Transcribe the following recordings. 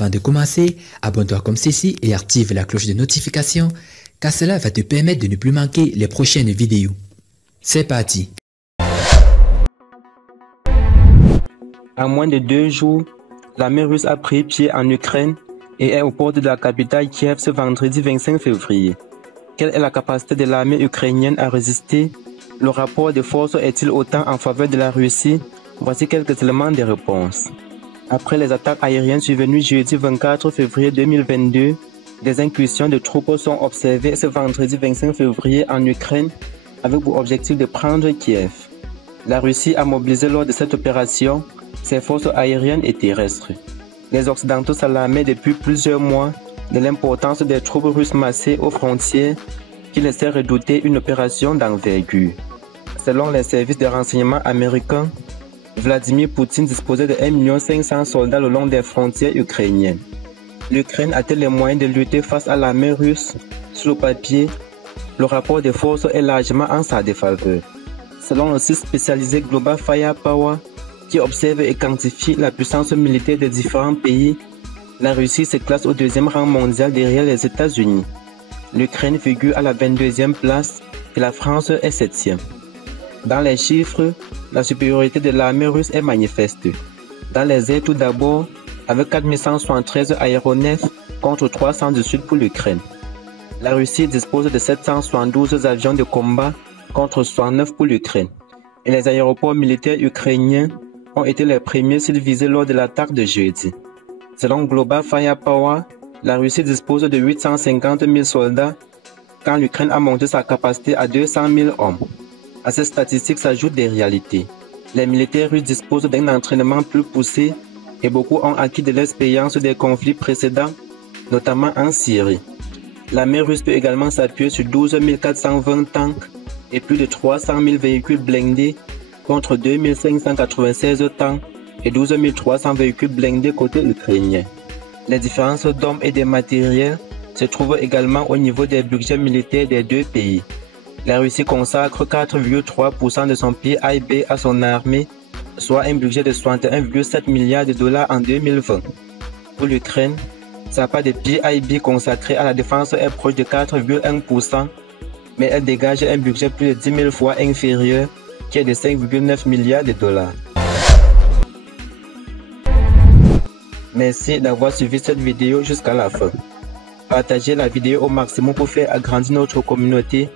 Avant de commencer, abonne-toi comme ceci et active la cloche de notification car cela va te permettre de ne plus manquer les prochaines vidéos. C'est parti! En moins de 2 jours, l'armée russe a pris pied en Ukraine et est aux portes de la capitale Kiev ce vendredi 25 février. Quelle est la capacité de l'armée ukrainienne à résister? Le rapport de force est-il autant en faveur de la Russie? Voici quelques éléments de réponse. Après les attaques aériennes survenues jeudi 24 février 2022, des incursions de troupes sont observées ce vendredi 25 février en Ukraine avec pour objectif de prendre Kiev. La Russie a mobilisé lors de cette opération ses forces aériennes et terrestres. Les Occidentaux s'alarmaient depuis plusieurs mois de l'importance des troupes russes massées aux frontières qui laissaient redouter une opération d'envergure. Selon les services de renseignement américains, Vladimir Poutine disposait de 1 500 000 soldats le long des frontières ukrainiennes. L'Ukraine a-t-elle les moyens de lutter face à l'armée russe? Sur le papier, le rapport de force est largement en sa défaveur. Selon le site spécialisé Global Firepower, qui observe et quantifie la puissance militaire des différents pays, la Russie se classe au 2e rang mondial derrière les États-Unis. L'Ukraine figure à la 22e place et la France est 7e. Dans les chiffres, la supériorité de l'armée russe est manifeste. Dans les airs tout d'abord, avec 4173 aéronefs contre 318 pour l'Ukraine. La Russie dispose de 772 avions de combat contre 69 pour l'Ukraine. Et les aéroports militaires ukrainiens ont été les premiers sites visés lors de l'attaque de jeudi. Selon Global Firepower, la Russie dispose de 850 000 soldats quand l'Ukraine a monté sa capacité à 200 000 hommes. À ces statistiques s'ajoutent des réalités. Les militaires russes disposent d'un entraînement plus poussé et beaucoup ont acquis de l'expérience des conflits précédents, notamment en Syrie. L'armée russe peut également s'appuyer sur 12 420 tanks et plus de 300 000 véhicules blindés contre 2 596 tanks et 12 300 véhicules blindés côté ukrainien. Les différences d'hommes et des matériels se trouvent également au niveau des budgets militaires des deux pays. La Russie consacre 4,3% de son PIB à son armée, soit un budget de 61,7 milliards de dollars en 2020. Pour l'Ukraine, sa part de PIB consacrée à la défense est proche de 4,1%, mais elle dégage un budget plus de 10 000 fois inférieur, qui est de 5,9 milliards de dollars. Merci d'avoir suivi cette vidéo jusqu'à la fin. Partagez la vidéo au maximum pour faire agrandir notre communauté.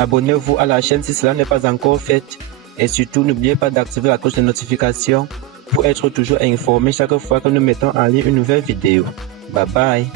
Abonnez-vous à la chaîne si cela n'est pas encore fait. Et surtout, n'oubliez pas d'activer la cloche de notification pour être toujours informé chaque fois que nous mettons en ligne une nouvelle vidéo. Bye bye.